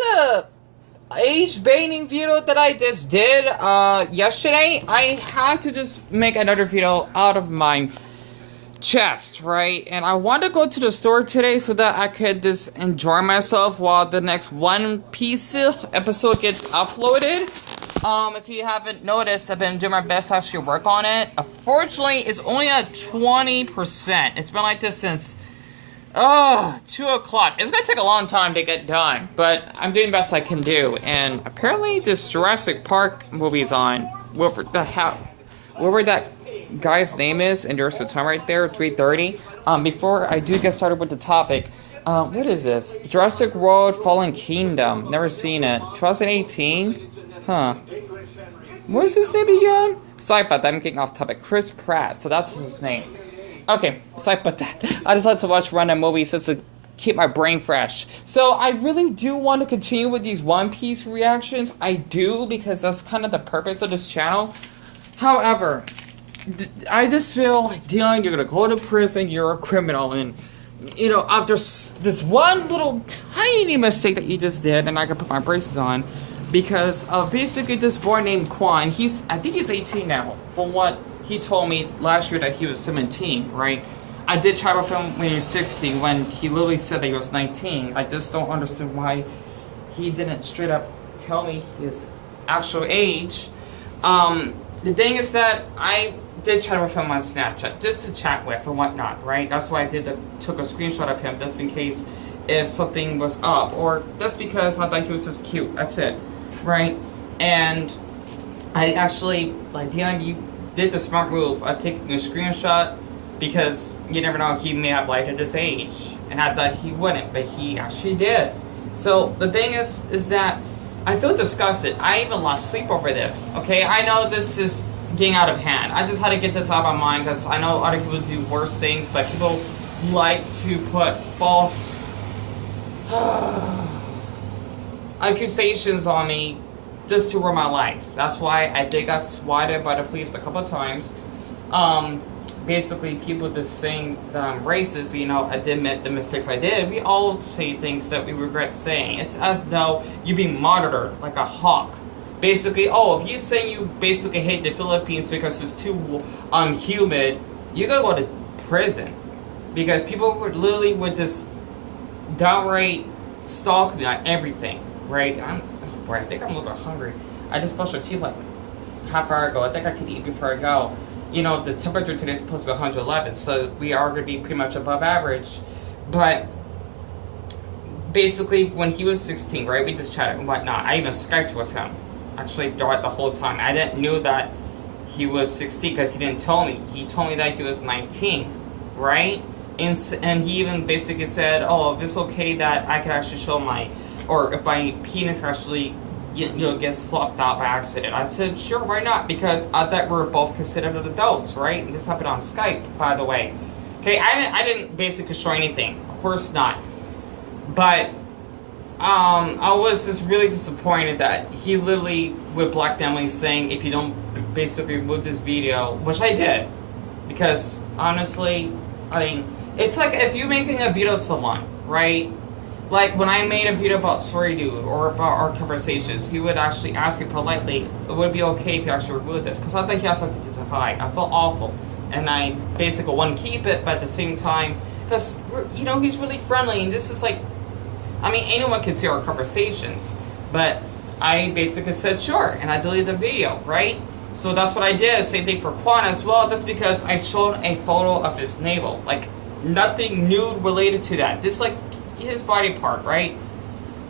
the age baiting video that I just did yesterday, I had to just make another video out of my chest, right? And I want to go to the store today so that I could just enjoy myself while the next One Piece episode gets uploaded. If you haven't noticed, I've been doing my best to actually work on it. Unfortunately, it's only at 20%. It's been like this since 2 o'clock. It's gonna take a long time to get done, but I'm doing the best I can do. And apparently this Jurassic Park movie's on. Whatever that guy's name is, and there's the time right there, 3:30. Before I do get started with the topic, what is this? Jurassic World Fallen Kingdom. Never seen it. 2018? Huh. What is his name again? Sorry about that, I'm getting off topic. Chris Pratt, so that's his name. Okay, sorry about that. I just like to watch random movies just to keep my brain fresh. So I really do want to continue with these One Piece reactions. I do, because that's kind of the purpose of this channel. However, I just feel like, Deon, you're gonna go to prison, you're a criminal, and, you know, after this one little tiny mistake that you just did, and I can put my braces on, because of basically this boy named Quan. I think he's 18 now, from what he told me last year that he was 17, right? I did chat with him when he was 16, when he literally said that he was 19. I just don't understand why he didn't straight up tell me his actual age. The thing is that I did chat with him on Snapchat, just to chat with and whatnot, right? That's why I took a screenshot of him, just in case if something was up, or that's because I thought he was just cute, that's it, right? And I actually, like, Deon, you did the smart move of taking a screenshot, because you never know, he may have lied at his age, and I thought he wouldn't, but he actually did. So the thing is that I feel disgusted. I even lost sleep over this, okay? I know this is getting out of hand. I just had to get this out of my mind, because I know other people do worse things, but people like to put false accusations on me just to ruin my life. That's why I did got swatted by the police a couple of times. Basically, people just saying that I'm racist, you know, I did admit the mistakes I did. We all say things that we regret saying. It's as though you're being monitored like a hawk. Basically, if you say you basically hate the Philippines because it's too humid, you gotta go to prison. Because people would just downright stalk me on everything, right? I think I'm a little bit hungry. I just brushed my teeth like half hour ago. I think I could eat before I go. You know, the temperature today is supposed to be 111, so we are going to be pretty much above average. But basically, when he was 16, right, we just chatted and whatnot. I even Skyped with him, actually, throughout the whole time. I didn't know that he was 16 because he didn't tell me. He told me that he was 19, right? And he even basically said, if it's okay that I could actually show or if my penis actually gets flopped out by accident. I said, sure, why not? Because I thought we were both considered adults, right? And this happened on Skype, by the way. Okay, I didn't basically show anything. Of course not. But I was just really disappointed that he literally would blackmail me, saying, if you don't basically remove this video, which I did. Because honestly, I mean, it's like if you're making a video of someone, right? Like, when I made a video about Sorry Dude, or about our conversations, he would actually ask me politely, would it be okay if you actually remove this? Because I thought he had something to hide. I felt awful. And I basically want to keep it, but at the same time, because, you know, he's really friendly, and this is like, I mean, anyone can see our conversations. But I basically said, sure, and I deleted the video, right? So that's what I did. Same thing for Quan as well, just because I showed a photo of his navel. Like, nothing nude related to that. This, like, his body part, right?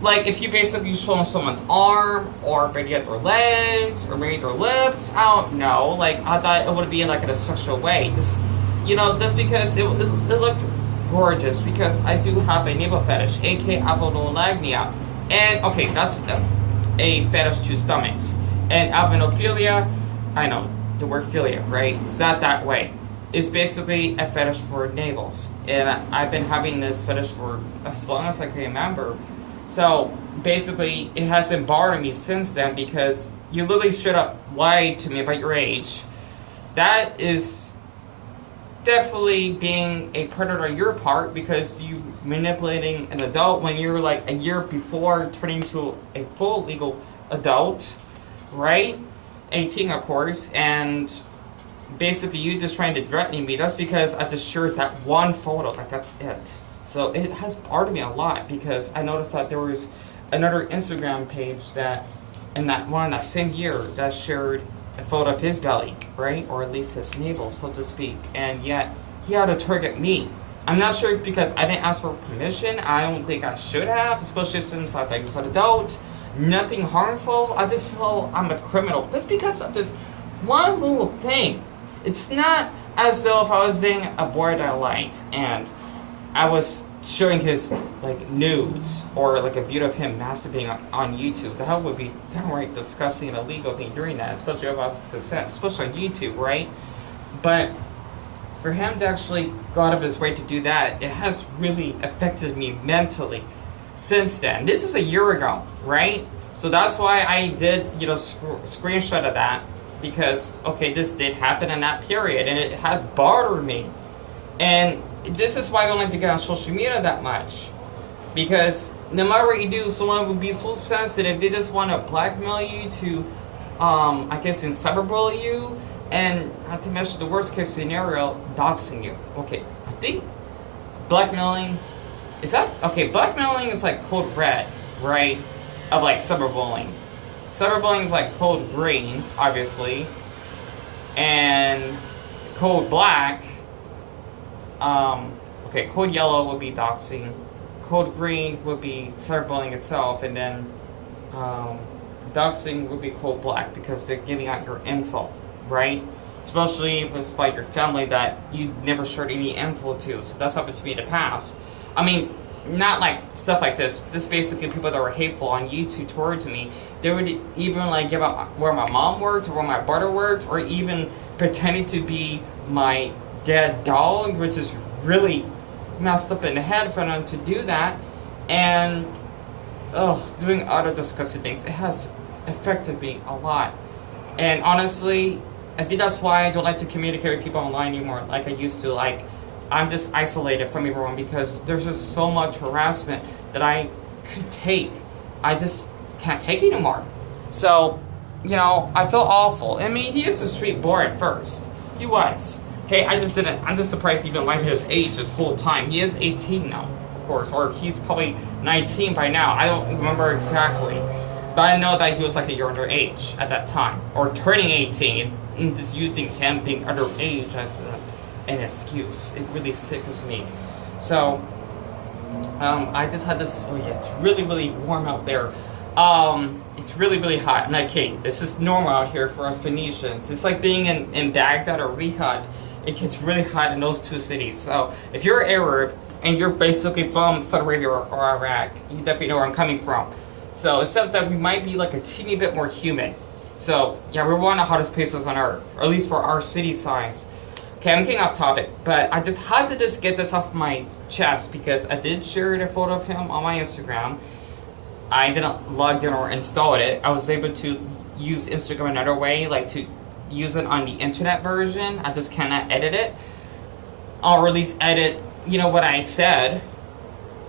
Like, if you basically show someone's arm, or maybe their legs, or maybe their lips, I don't know. Like, I thought it would be like in a sexual way. Just, you know, just because it looked gorgeous, because I do have a navel fetish, aka avenolagnia. And, okay, that's a fetish to stomachs. And avenophilia, I know, the word philia, right? It's not that way. It's basically a fetish for navels. And I've been having this fetish for as long as I can remember. So, basically, it has been bothering me since then, because you literally straight up lied to me about your age. That's definitely being a predator on your part because you manipulating an adult when you're like a year before turning to a full legal adult, right? 18, of course, and basically you just trying to threaten me. That's because I just shared that one photo, like that's it. So it has bothered me a lot because I noticed that there was another Instagram page that in that same year that shared a photo of his belly, right? Or at least his navel, so to speak. And yet he had to target me. I'm not sure if because I didn't ask for permission. I don't think I should have, especially since I think I was an adult. Nothing harmful. I just feel I'm a criminal just because of this one little thing. It's not as though if I was dating a boy that I liked and I was showing his like nudes or like a video of him masturbating on YouTube. The hell would be downright disgusting and illegal me doing that, especially about consent, especially on YouTube, right? But for him to actually go out of his way to do that, it has really affected me mentally since then. This is a year ago, right? So that's why I did, screenshot of that because, okay, this did happen in that period and it has bothered me. And this is why I don't like to get on social media that much. Because no matter what you do, someone will be so sensitive. They just want to blackmail you to, I guess, cyberbully you. And not to mention the worst case scenario, doxing you. Okay, I think blackmailing, blackmailing is like code red, right? Of like cyberbullying. Cyberbullying is like code green, obviously. And code black, code yellow would be doxing. Code green would be cyberbullying itself. And then doxing would be code black because they're giving out your info, right? Especially if it's by your family that you never shared any info to. So that's happened to me in the past. I mean, not like stuff like this. Just basically people that were hateful on YouTube towards me. They would even like give out where my mom worked or where my brother worked, or even pretending to be my dead dog, which is really messed up in the head for them to do that. And doing other disgusting things. It has affected me a lot. And honestly, I think that's why I don't like to communicate with people online anymore like I used to. Like, I'm just isolated from everyone because there's just so much harassment that I could take. I just can't take anymore. So, I feel awful. I mean, he is a sweet boy at first. He was. Okay, I'm just surprised he even liked his age this whole time. He is 18 now, of course, or he's probably 19 by now. I don't remember exactly. But I know that he was like a year underage at that time, or turning 18, and just using him being underage as an excuse. It really sickens me. So, I just had this. Oh yeah, it's really, really warm out there. It's really, really hot. I'm not kidding. This is normal out here for us Phoenicians. It's like being in Baghdad or Riyadh. It gets really hot in those two cities. So, if you're Arab and you're basically from Saudi Arabia or Iraq, you definitely know where I'm coming from. So, except that we might be like a teeny bit more humid. So, yeah, we're one of the hottest places on Earth, or at least for our city size. Okay, I'm getting off topic, but I just had to just get this off my chest because I did share a photo of him on my Instagram. I didn't log in or install it. I was able to use Instagram another way, like to use it on the internet version. I just cannot edit it. Or at least edit, what I said,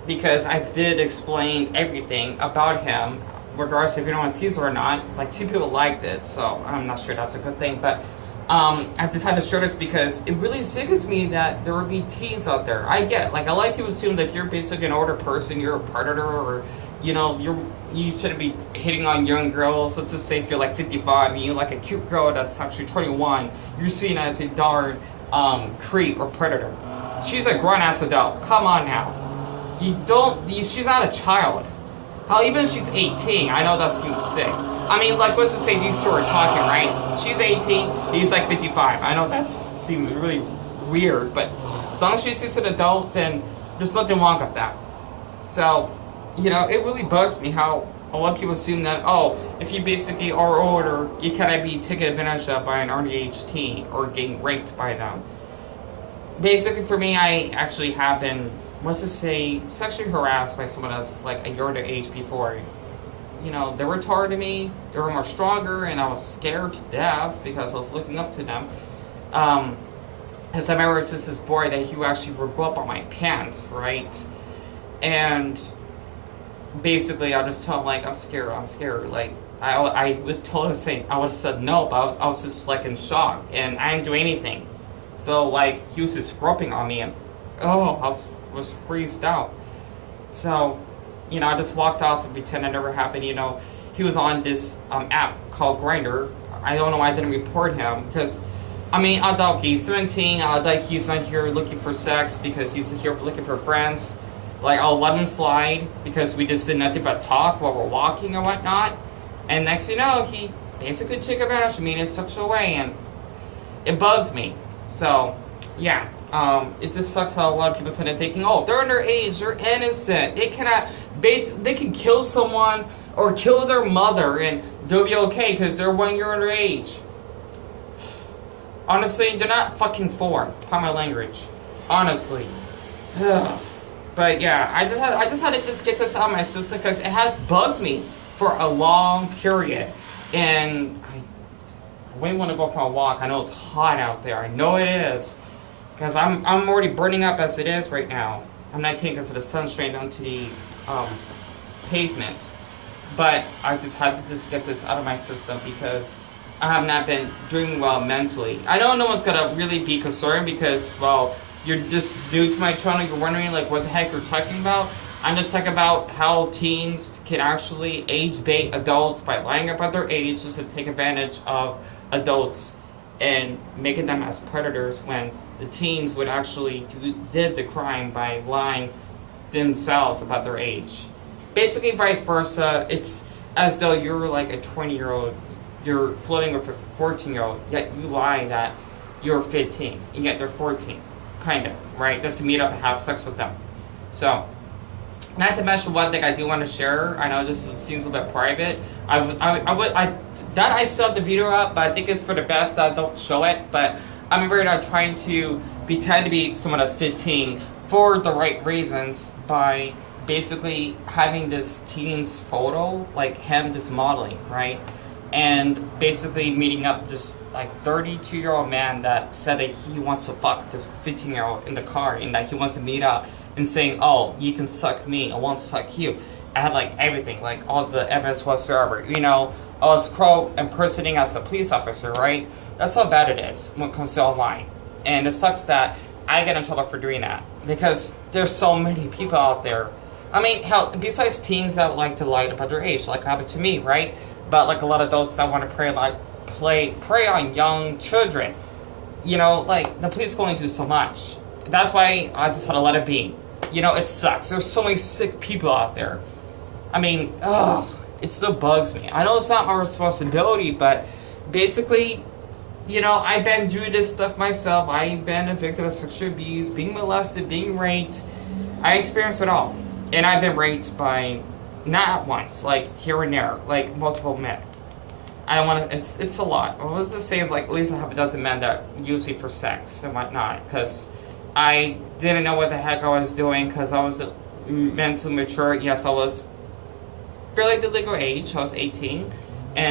because I did explain everything about him, regardless if anyone sees it or not. Like, 2 people liked it, so I'm not sure that's a good thing, but I just had to share this because it really sickens me that there would be teens out there. I get it. Like, a lot of people assume that if you're basically an older person, you're a predator, or, you shouldn't be hitting on young girls. Let's just say if you're like 55 and you're like a cute girl that's actually 21, you're seen as a darn creep or predator. She's a grown-ass adult. Come on now. She's not a child. Hell, even if she's 18, I know that seems sick. I mean, like, let's just say these two are talking, right? She's 18, he's like 55. I know that seems really weird, but as long as she's just an adult, then there's nothing wrong with that. So, it really bugs me how a lot of people assume that, if you basically are older, you cannot be taken advantage of by an underage teen or getting raped by them. Basically, for me, I actually have been, sexually harassed by someone that's like a year underage before. They were taller than me, they were more stronger, and I was scared to death because I was looking up to them. Because I remember it was just this boy that he actually would go up on my pants, right? And basically, I just tell him, like, I'm scared. Like, I would tell him, saying, I would have said no, but I was just, like, in shock. And I didn't do anything. So, like, he was just groping on me, and, oh, I was freezed out. So, you know, I just walked off and pretend it never happened. You know, he was on this app called Grinder. I don't know why I didn't report him, because, I mean, I thought, okay, he's 17, I thought he's not here looking for sex because he's here looking for friends. Like, I'll let him slide because we just did nothing but talk while we're walking and whatnot. And next thing you know, he basically took advantage of me in a sexual way, and it bugged me. So, yeah. It just sucks how a lot of people tend to thinking, oh, they're underage, they're innocent, they can kill someone or kill their mother and they'll be okay because they're 1 year underage. Honestly, they're not fucking 4. Pardon my language. Honestly. But yeah, I just had to just get this out of my system because it has bugged me for a long period. And I really want to go for a walk. I know it's hot out there. I know it is. Because I'm already burning up as it is right now. I'm not kidding because of the sun straight onto the pavement. But I just had to just get this out of my system because I have not been doing well mentally. I know no one's gonna really be concerned because, well, you're just new to my channel, you're wondering like what the heck you're talking about. I'm just talking about how teens can actually age bait adults by lying about their age just to take advantage of adults and making them as predators when the teens would actually did the crime by lying themselves about their age. Basically, vice versa. It's as though you're like a 20-year-old, you're flirting with a 14-year-old, yet you lie that you're 15, and yet they're 14, kind of, right? Just to meet up and have sex with them. So, not to mention one thing I do want to share. I know this seems a bit private. I still have the video up, but I think it's for the best that I don't show it. But I remember trying to pretend to be someone that's 15 for the right reasons by basically having this teen's photo, like him just modeling, right? And basically meeting up this like 32-year-old man that said that he wants to fuck this 15-year-old in the car and that he wants to meet up and saying, oh, you can suck me, I won't suck you. I had like everything, like all the evidence whatsoever, you know. I was impersonating as a police officer, right? That's how bad it is when it comes to online. And it sucks that I get in trouble for doing that because there's so many people out there. I mean, hell, besides teens that like to lie about their age, like happened to me, right? But like a lot of adults that want to prey on young children. You know, like the police can only do so much. That's why I just had to let it be. You know, it sucks. There's so many sick people out there. I mean, ugh, it still bugs me. I know it's not my responsibility, but basically, you know, I've been doing this stuff myself. I've been a victim of sexual abuse, being molested, being raped. I experienced it all. And I've been raped by, not once, like here and there, like multiple men. I don't want to, it's a lot. What was it saying? Like at least a half a dozen men that use me for sex and whatnot. Because I didn't know what the heck I was doing because I was mentally mature. Yes, I was barely the legal age. I was 18.